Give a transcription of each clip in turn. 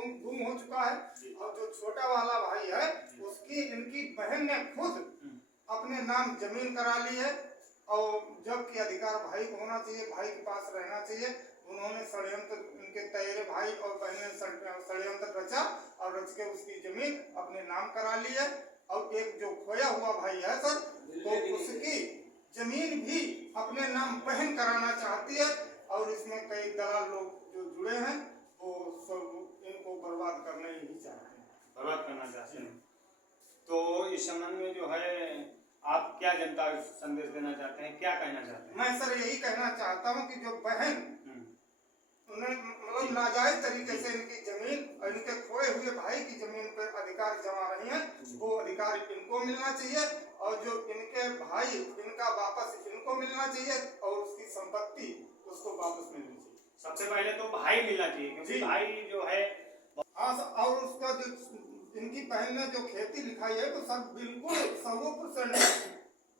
गुम हो चुका है, और जो छोटा वाला भाई है उसकी इनकी बहन ने खुद अपने नाम जमीन करा ली है, और जबकि अधिकार भाई को होना चाहिए, भाई के पास रहना चाहिए। उन्होंने षड्यंत्र, इनके तैरे भाई और बहन ने षड्यंत्र रचा और रच के उसकी जमीन अपने नाम करा ली है। और एक जो खोया हुआ भाई है सर, तो उसकी जमीन भी अपने नाम बहन कराना चाहती है, और इसमें कई दलाल लोग जो जुड़े हैं वो सब इनको बर्बाद करना ही चाहते हैं, बर्बाद करना चाहते हैं। तो इस संबंध में जो है आप क्या जनता संदेश देना चाहते हैं, क्या कहना चाहते हैं? मैं सर यही कहना चाहता हूँ कि जो बहन उन्हें मतलब नाजायज तरीके से इनकी जमीन और इनके खोए हुए भाई की जमीन पर अधिकार जमा रही हैं, वो अधिकार इनको मिलना चाहिए, और जो इनके भाई इनका वापस इनको मिलना चाहिए, और उसकी संपत्ति उसको वापस मिलनी चाहिए। सबसे पहले तो भाई मिलना चाहिए, क्योंकि भाई जो है और उसका जो इनकी बहन ने जो खेती लिखाई है तो सब बिल्कुल 100%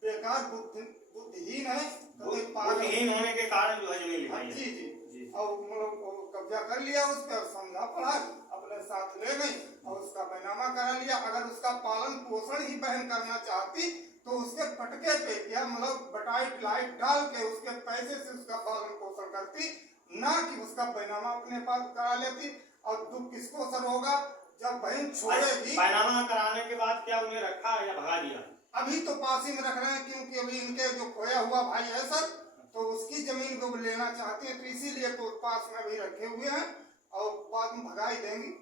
बेकार बुद्धिहीन है, बुद्धिहीन होने के कारण जो है जमीन लिखाई है। जी और मतलब कब्जा कर लिया उस पर, समझा पड़ा अपने साथ ले गई और उसका बैनामा करा लिया। अगर उसका पालन पोषण ही बहन करना चाहती तो उसके फटके पे या मतलब बटाई लाइट डाल के उसके पैसे से उसका पालन पोषण करती, ना कि उसका बैनामा अपने पास करा लेती। और दुख किसको सर होगा जब बहन छोड़ेगी। बैनामा कराने के बाद क्या उन्हें रखा या भगा दिया? अभी तो पास ही में रख रहे हैं, क्योंकि अभी इनके जो खोया हुआ भाई है सर, तो उसकी जमीन को लेना चाहते हैं, तो इसीलिए तो पास में भी रखे हुए हैं, और बाद में भगा ही देंगी।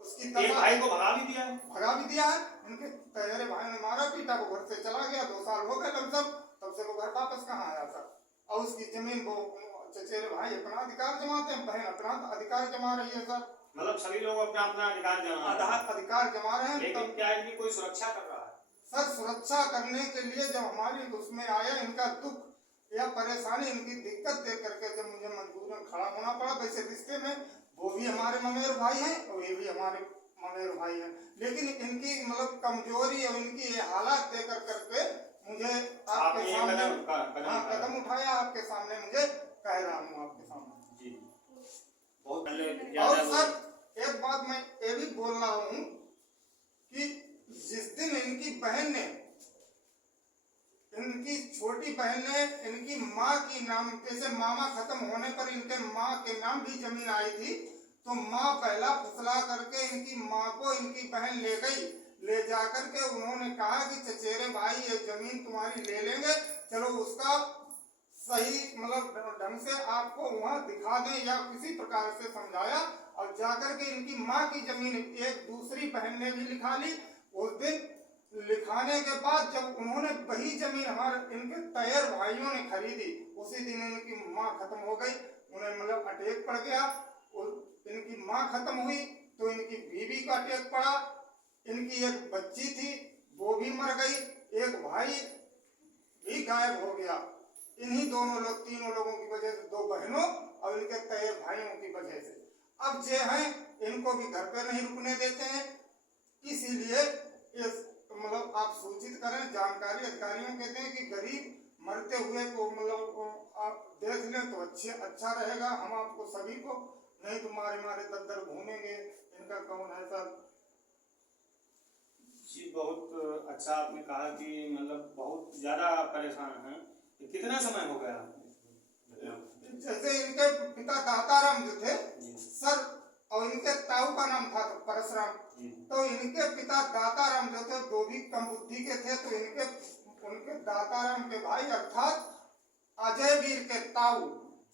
उसकी भाई को भगा भी दिया है, इनके तैयारे भाई ने मारा पीटा, वो घर से चला गया, 2 साल हो गए लगभग, तब से वो घर वापस कहाँ आया सर। और उसकी जमीन को चचेरे भाई अपना अधिकार जमाते हैं, बहन अपना अधिकार जमा रही है सर। मतलब सभी लोग अपना अपना अधिकार जमा रहे हैं। लेकिन क्या इनकी कोई सुरक्षा कर रहा है? सर सुरक्षा करने के लिए जब हमारी उसमें आया इनका दुख या परेशानी, इनकी दिक्कत देख करके जब मुझे मजबूरन खड़ा होना पड़ा, वैसे रिश्ते में वो भी हमारे ममेर भाई हैं और ये भी हमारे ममेर भाई हैं, लेकिन इनकी मतलब कमजोरी और इनकी ये हालात देख करके मुझे आपके सामने कदम उठाया, आपके सामने मुझे कह रहा हूँ आपके सामने जी। और सर एक बात मैं ये भी बोल रहा हूँ कि जिस दिन इनकी बहन ने, इनकी छोटी बहन ने इनकी माँ की नाम, जैसे मामा खत्म होने पर इनके माँ के नाम भी जमीन आई थी, तो माँ पहला फुसला करके इनकी माँ को इनकी बहन ले गई, ले जाकर के उन्होंने कहा कि चचेरे भाई ये जमीन तुम्हारी ले लेंगे, चलो उसका सही मतलब ढंग से आपको वहाँ दिखा दें, या किसी प्रकार से समझाया, और जाकर के इनकी माँ की जमीन एक दूसरी बहन ने भी लिखा ली। उस दिन लिखाने के बाद जब उन्होंने वही जमीन हमारे इनके तैयार भाइयों ने खरीदी, उसी दिन इनकी माँ खत्म हो गई, उन्हें मतलब अटैक पड़ गया। इनकी माँ खत्म हुई तो इनकी बीवी का अटैक पड़ा, इनकी एक बच्ची थी वो भी मर गई, एक भाई भी गायब हो गया। इन्हीं दोनों लोग, तीनों लोगों की वजह से, 2 बहनों और इनके तैयार भाइयों की वजह से। अब जे हैं इनको भी घर पे नहीं रुकने देते हैं, इसीलिए मतलब आप सूचित करें, जानकारी अधिकारियों कहते हैं कि गरीब मरते हुए को मतलब आप देख लें तो अच्छा रहेगा हम आपको सभी को, नहीं तो मारे मारे दर घूमेंगे, इनका कौन है सर। जी बहुत अच्छा आपने कहा कि मतलब बहुत ज्यादा परेशान हैं। कितना समय हो गया? जैसे इनके पिता दाताराम जो थे सर, और इनके ताऊ का नाम था परशुराम, तो इनके पिता दाताराम जो थे वो भी कम बुद्धि के थे, तो उनके दाताराम के भाई अर्थात अजय वीर के ताऊ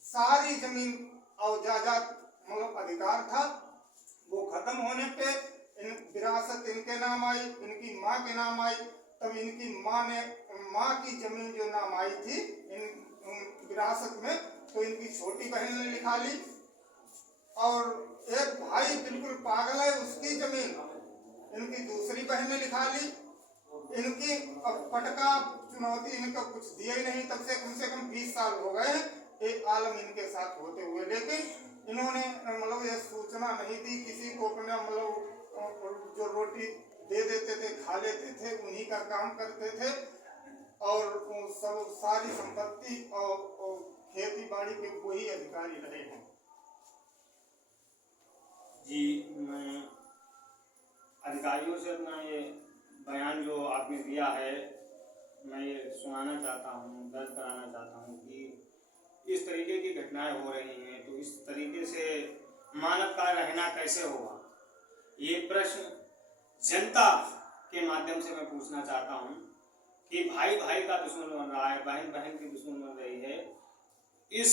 सारी जमीन और जायदाद मतलब अधिकार था, वो खत्म होने पे विरासत इनके नाम आई, इनकी माँ के नाम आई। तब इनकी माँ की जमीन जो नाम आई थी इन विरासत में, तो इनकी छोटी बहन ने लिखा ली, और एक भाई बिल्कुल पागल है उसकी जमीन इनकी दूसरी बहन ने लिखा ली। इनकी पटका चुनौती इनको कुछ दिया ही नहीं, तब से कम 20 साल हो गए एक आलम इनके साथ होते हुए, लेकिन इन्होंने मतलब ये सूचना नहीं दी किसी को, अपने मतलब जो रोटी दे देते थे खा लेते थे, उन्हीं का काम करते थे, और सब सारी संपत्ति और खेती बाड़ी के वही अधिकारी रहे हैं। जी, मैं अधिकारियों से अपना ये बयान जो आपने दिया है, मैं ये सुनाना चाहता हूँ, दर्ज कराना चाहता हूँ कि इस तरीके की घटनाएं हो रही हैं, तो इस तरीके से मानव का रहना कैसे होगा। ये प्रश्न जनता के माध्यम से मैं पूछना चाहता हूँ कि भाई भाई का दुश्मन बन रहा है, बहन बहन की दुश्मन बन रही है। इस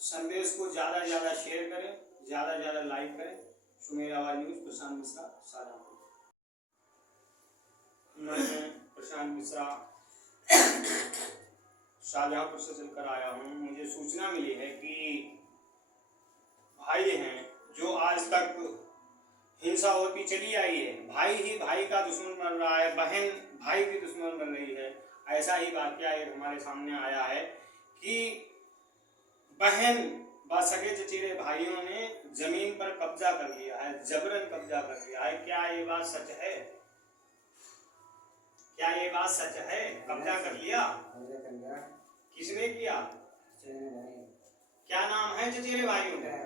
संदेश को ज़्यादा से ज़्यादा शेयर करें, ज़्यादा से ज़्यादा लाइक करें। सुमेर आवाज न्यूज़, प्रशांत मिश्रा, शाहजहाँपुर। मैं प्रशांत मिश्रा शाहजहाँपुर से चलकर आया हूँ। मुझे सूचना मिली है कि भाई हैं जो आज तक हिंसा होती चली आई है, भाई ही भाई का दुश्मन बन रहा है, बहन भाई की दुश्मन बन रही है। ऐसा ही वाकया एक हमारे सामने आया है कि बहन व सगे चचेरे भाइयों ने जमीन पर कब्जा कर लिया है, जबरन कब्जा कर लिया है। क्या ये बात सच है? क्या ये बात सच है? कब्जा कर लिया? किसने किया? क्या नाम है चचेरे भाइयों का?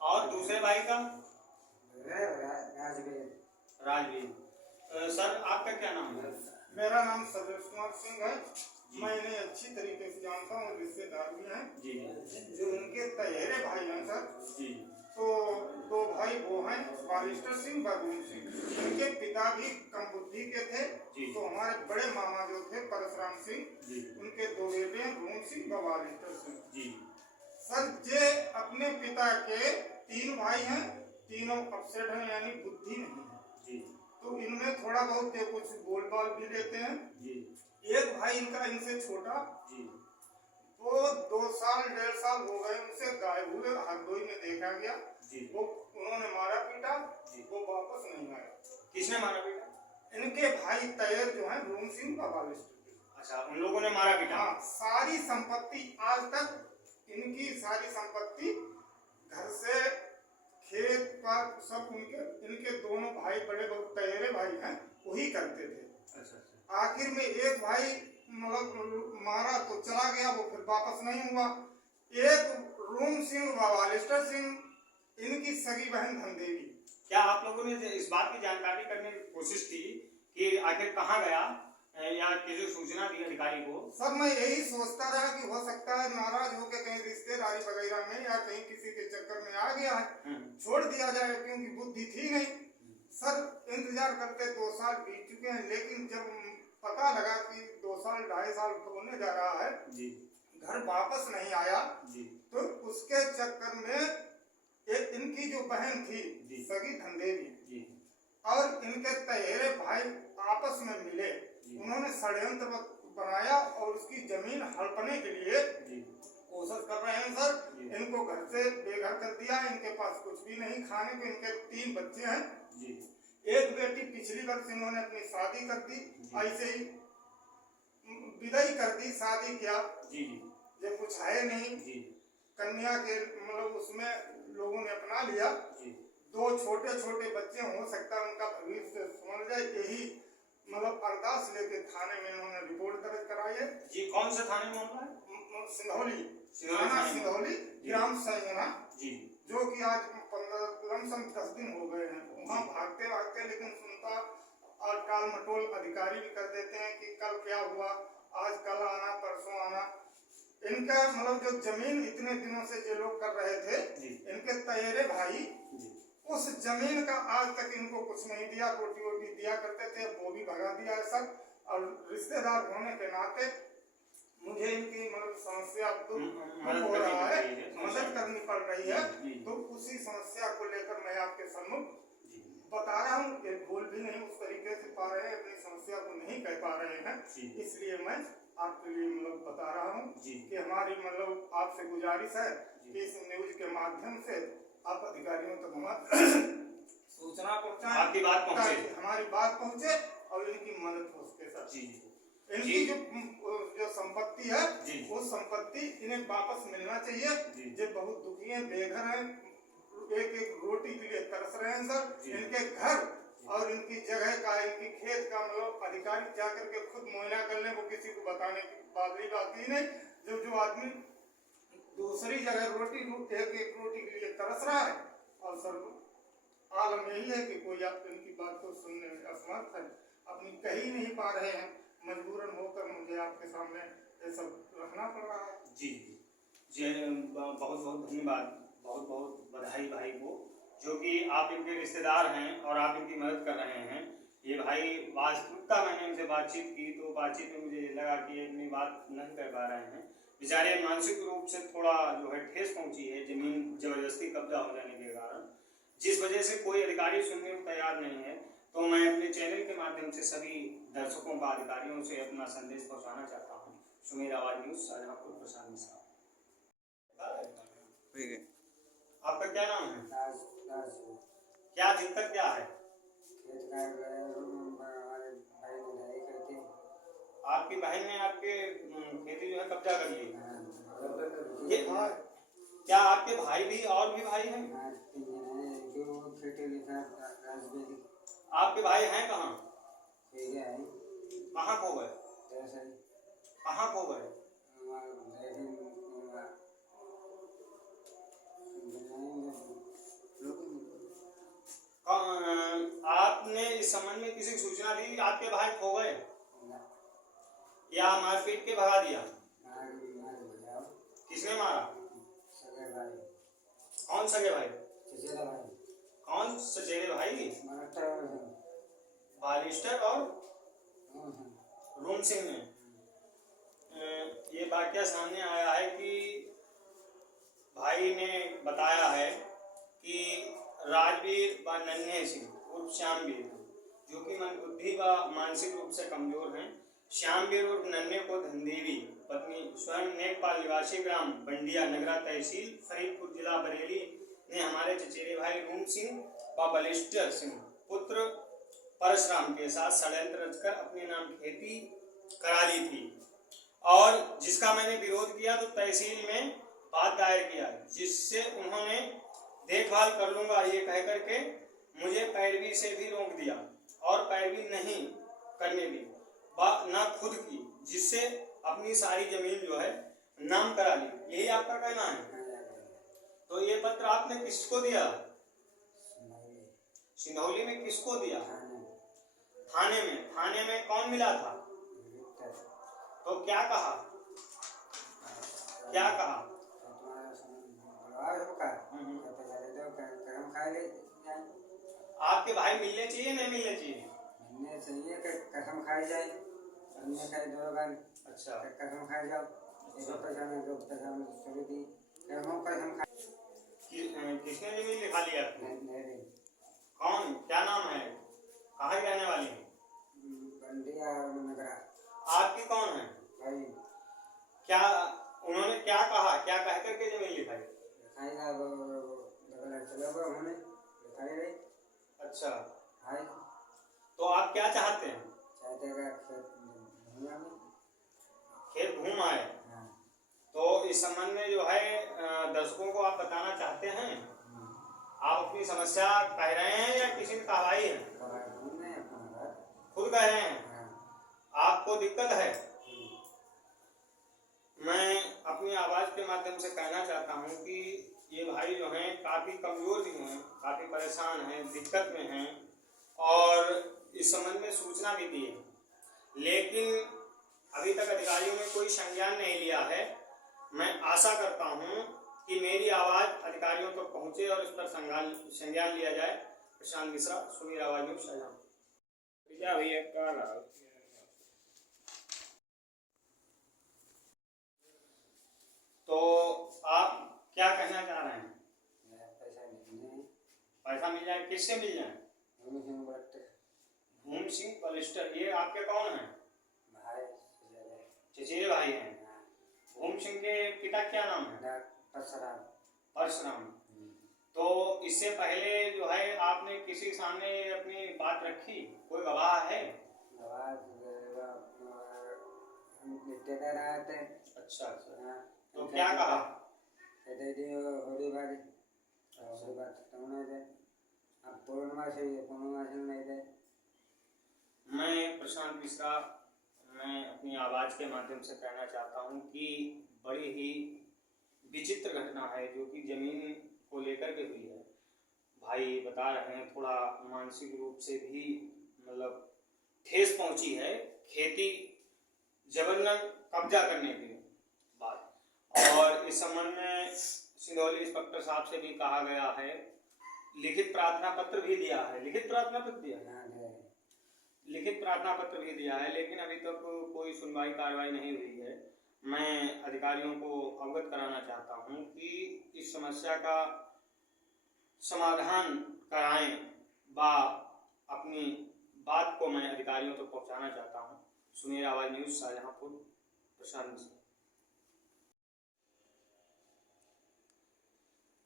और दूसरे भाई का? राजवीर। सर, आपका क्या नाम है? मेरा नाम सर्वेश कुमार सिंह है। मैं इन्हें अच्छी तरीके से जानता हूँ, रिश्तेदार भी हैं जी। जो उनके तहेरे भाई हैं सर जी। तो दो भाई वो हैं, बारिस्टर सिंह बबून सिंह। इनके पिता भी कम बुद्धि के थे। तो हमारे बड़े मामा जो थे परशुराम सिंह, उनके दो बेटे हैं, रूम सिंह व बारिस्टर सिंह। सर जे अपने पिता के 3 भाई हैं, तीनों अपसेट हैं, यानी बुद्धि नहीं है। तो इनमें थोड़ा बहुत ये कुछ बोल बाल भी लेते हैं। एक भाई इनका इनसे छोटा, वो 2 साल 1.5 साल हो गए उनसे गायब हुए, हरदोई में देखा गया। वो उन्होंने मारा पीटा, वो वापस नहीं आया। किसने मारा पीटा? इनके भाई तैयर जो हैं, रूम सिंह का बालिस्टर। अच्छा, उन लोगों ने मारा पीटा? हाँ, सारी संपत्ति आज तक इनकी सारी संपत्ति घर से खेत पर सब इनके दोनों भाई बड़े तैयारे भाई हैं, वही करते थे। अच्छा। आखिर में एक भाई मतलब मारा तो चला गया, वो फिर वापस नहीं हुआ। एक रूम सिंह व बालिस्टर सिंह, इनकी सगी बहन धनदेवी। क्या आप लोगों ने इस बात की जानकारी करने की कोशिश की कि आखिर कहाँ गया या किसी सूचना दी अधिकारी को? सब मैं यही सोचता रहा कि हो सकता है नाराज होकर कहीं रिश्तेदारी वगैरह में या कहीं किसी के चक्कर में आ गया है, छोड़ दिया जाए, क्योंकि बुद्धि थी नहीं। सर इंतजार करते 2 साल बीत चुके हैं, लेकिन जब पता लगा कि 2 साल 2.5 साल होने जा रहा है, घर वापस नहीं आया, तो उसके चक्कर में एक इनकी जो बहन थी सगी धनदेवी और इनके तहेरे भाई आपस में मिले। उन्होंने षड्यंत्र बनाया और उसकी जमीन हड़पने के लिए कोशिश कर रहे हैं। सर इनको घर से बेघर कर दिया, इनके पास कुछ भी नहीं खाने को। इनके 3 बच्चे हैं, एक बेटी पिछली वर्ष इन्होंने अपनी शादी कर दी, ऐसे ही विदाई कर दी, शादी किया जब कुछ है नहीं, कन्या के मतलब उसमें लोगों ने अपना लिया। 2 छोटे छोटे बच्चे, हो सकता है उनका भविष्य समझ जाए, यही मतलब अरदास लेके थाने में इन्होंने रिपोर्ट दर्ज कराई है। जी, कौन से थाने में होता है? सिंघौली, सिंघौली ग्राम संजना, जो कि आज 10 दिन हो गए हैं वहाँ भागते भागते, लेकिन सुनता और टाल मटोल अधिकारी भी कर देते हैं कि कल क्या हुआ, आज कल आना, परसों आना। इनका मतलब जो जमीन इतने दिनों से जो लोग कर रहे थे, इनके तैयारे भाई उस जमीन का आज तक इनको कुछ नहीं दिया। रोटी वोटी दिया करते थे, वो भी भगा दिया है सब। और रिश्तेदार होने के नाते मुझे इनकी मतलब समस्या दुख हो रहा है, मदद करनी पड़ रही है। तो उसी समस्या को लेकर मैं आपके सम्मुख बता रहा हूँ कि बोल भी नहीं उस तरीके से पा रहे हैं, अपनी समस्या को नहीं कह पा रहे हैं, इसलिए मैं आपके लिए मतलब बता रहा हूँ कि हमारी मतलब आपसे गुजारिश है कि इस न्यूज के माध्यम से आप अधिकारियों तक हमारी सूचना पहुँचाएं, आपकी बात पहुँचे, हमारी बात पहुँचे और इनकी मदद हो सके। सर इनकी जो संपत्ति है, वो संपत्ति इन्हें वापस मिलना चाहिए। जो बहुत दुखी हैं, बेघर हैं, एक रोटी के लिए तरस रहे हैं। सर इनके घर और इनकी जगह का, इनकी खेत का मतलब अधिकारी जाकर के खुद मुआयना कर लें, वो किसी को बताने की बात ही नहीं। जो आदमी दूसरी जगह एक एक रोटी के लिए तरस रहा है, और सर आलम यही है कि कोई आप इनकी बात को सुनने में असमर्थ है, अपनी कह ही नहीं पा रहे हैं। मजबूरन होकर मुझे आपके सामने ये सब रखना पड़ रहा है। जी जी, बहुत बहुत धन्यवाद, बहुत बहुत बधाई भाई को, जो कि आप इनके रिश्तेदार हैं और आप इनकी मदद कर रहे हैं। ये भाई वास्तविकता मैंने इनसे बातचीत की तो बातचीत में मुझे लगा कि ये अपनी बात नहीं कर पा रहे हैं। बेचारे मानसिक रूप से थोड़ा जो है ठेस पहुंची है जमीन जबरदस्ती कब्जा हो जाने के कारण, जिस वजह से कोई अधिकारी सुनने को तैयार नहीं है। तो मैं अपने चैनल के माध्यम से सभी दर्शकों व अधिकारियों से अपना संदेश पहुंचाना चाहता हूँ। सुमेर आवाज न्यूज, शाहजहांपुर, प्रशांत मिश्रा। आपका क्या नाम है? क्या दिक्कत क्या है? आपकी बहन ने आपके खेती जो है कब्जा कर ली। ये क्या आपके भाई भी और भी भाई हैं? आपके भाई हैं कहाँ? कहाँ खो गए? कहाँ खो गए? आपने इस संबंध में किसी की सूचना दी आपके भाई खो गए, या मारपीट के भगा दिया? किसने मारा? कौन सगे भाई? कौन सचेरे भाई? बालिस्टर और रूम सिंह ने। ये वाकया सामने आया है कि भाई ने बताया है कि राजवीर व नन्हे सिंह उर्फ श्यामवीर, जो कि मनबुद्धि व मानसिक रूप से कमजोर हैं, श्यामवीर उर्फ नन्हे को धनदेवी पत्नी स्वयं नेकपाल निवासी ग्राम बंडिया नगरा तहसील फरीदपुर जिला बरेली ने हमारे चचेरे भाई रूम सिंह व बलिस्टर सिंह पुत्र परशुराम के साथ षड्यंत्र रचकर अपने नाम खेती करा ली थी, और जिसका मैंने विरोध किया तो तहसील में बात दायर किया, जिससे उन्होंने देखभाल कर लूंगा ये कह करके मुझे पैरवी से भी रोक दिया और पैरवी नहीं करने दी, ना खुद की, जिससे अपनी सारी जमीन जो है नाम करा ली। यही आपका कहना है? तो ये पत्र आपने किसको दिया? सिंधौली में किसको दिया? थाने में। थाने में कौन मिला था? तो क्या कहा? क्या कहा? आपके भाई मिलने चाहिए नहीं मिलने चाहिए? मिलने चाहिए कि कसम खाई जाए, हमने खाई दो बार। अच्छा, कसम खाई जाओ, पैसा में जो पैसा में छोड़ दी, कसम खा। किसने जमीन लिखा लिया? नहीं। कौन? क्या नाम है? कहाँ रहने वाली है? बंडिया नगरा। आपकी कौन है? भाई। क्या उन्होंने क्या कहा? क्या कह करके जमीन लिखाई? लिखाई ना वो चलो वो उन्होंने लिखाई रही। अच्छा भाई। तो आप क्या चाहते हैं? चाहते हैं खेत घूम आए। तो इस संबंध में जो है दर्शकों को आप बताना चाहते हैं? आप अपनी समस्या कह रहे हैं या किसी ने कहवाई है? खुद कह रहे हैं। आपको दिक्कत है? मैं अपनी आवाज के माध्यम से कहना चाहता हूं कि ये भाई जो हैं काफी कमजोर भी हैं, काफी परेशान हैं, दिक्कत में हैं, और इस संबंध में सूचना भी दी है, लेकिन अभी तक अधिकारियों ने कोई संज्ञान नहीं लिया है। मैं आशा करता हूं कि मेरी आवाज अधिकारियों तक पहुंचे और इस पर संज्ञान लिया जाए। प्रशांत मिश्रा, सुमेर आवाज न्यूज, शाहजहांपुर। क्या भैया क्या तो आप क्या कहना चाह रहे हैं? पैसा मिल जाए? किससे मिल जाए? भूम सिंह बलिस्टर। ये आपके कौन हैं? चचेरे भाई हैं। भूम सिंह के पिता क्या नाम है? परशुराम। तो इससे पहले जो है आपने किसी के सामने अपनी बात रखी? कोई गवाह है? अच्छा अच्छा। तो क्या कहा? मैं प्रशांत मिश्रा, मैं अपनी आवाज़ के माध्यम से कहना चाहता हूं कि बड़ी ही विचित्र घटना है जो कि जमीन को लेकर के हुई है। भाई बता रहे हैं थोड़ा मानसिक रूप से भी मतलब ठेस पहुंची है, खेती जबरन कब्जा करने के बाद। और इस संबंध में सिंदौली इंस्पेक्टर साहब से भी कहा गया है, लिखित प्रार्थना पत्र भी दिया है, लिखित प्रार्थना पत्र दिया है, लिखित प्रार्थना पत्र भी दिया है, लेकिन अभी तक कोई सुनवाई कार्रवाई नहीं हुई है। मैं अधिकारियों को अवगत कराना चाहता हूं कि इस समस्या का समाधान कराएं, बा अपनी बात को मैं अधिकारियों तक पहुंचाना चाहता हूं। सुमेर आवाज न्यूज, शाहजहांपुर, प्रशांत मिश्रा।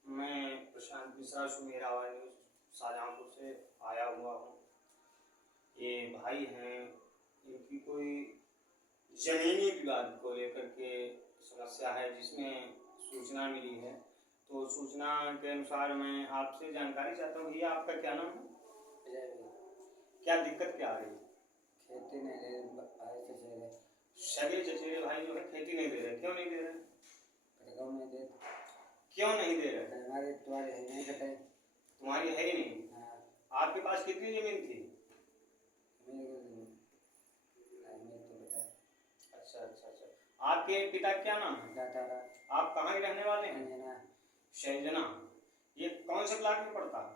मैं प्रशांत मिश्रा, सुमेर आवाज न्यूज, शाहजहांपुर से आया हुआ हूँ। ये भाई हैं, इनकी कोई जमीनी विवाद को लेकर के समस्या है जिसमें सूचना मिली है। तो सूचना के अनुसार मैं आपसे जानकारी चाहता हूँ। भैया आपका क्या नाम है? क्या दिक्कत क्या आ रही है? खेती नहीं दे भाई चचेरे, सगे चचेरे भाई जो है खेती नहीं दे रहे, क्यों नहीं दे रहे? कटकाऊ नहीं दे, क्यों नहीं दे रहे? हमारे तुम्हारे है नहीं कटे। तुम्हारी है ही नहीं। हाँ, आपके पास कितनी जमीन थी? मेरे तो बता। अच्छा अच्छा अच्छा। आपके पिता क्या नाम है? दातारा, आप कहाँ के रहने वाले हैं? अंजना, शहजना। ये कौन से ब्लॉक में पड़ता है?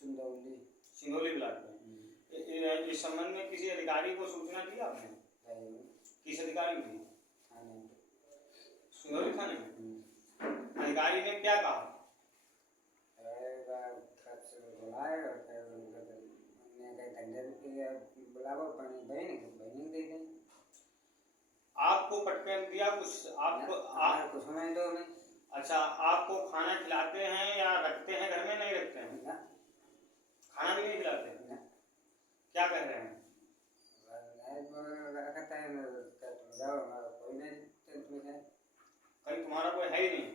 सिंदौली। सिंदौली ब्लॉक में। इस संबंध में किसी अधिकारी को सूचना दी आपने? किस अधिकारी को दी? सिंदौली थाने में। अधिकारी ने क्या कहा? आपको पटकन दिया कुछ? आपको कुछ नहीं दो नहीं। अच्छा, आपको खाना खिलाते हैं या रखते हैं घर में? नहीं रखते हैं, खाना भी नहीं खिलाते हैं। क्या कह रहे हैं? कहीं तुम्हारा कोई है ही नहीं।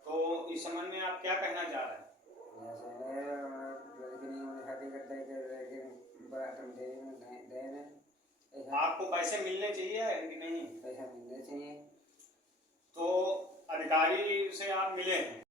तो इस संबंध में आप क्या कहना चाह रहे हैं? आपको पैसे मिलने चाहिए कि नहीं? पैसा मिलना चाहिए। तो अधिकारी से आप मिले हैं?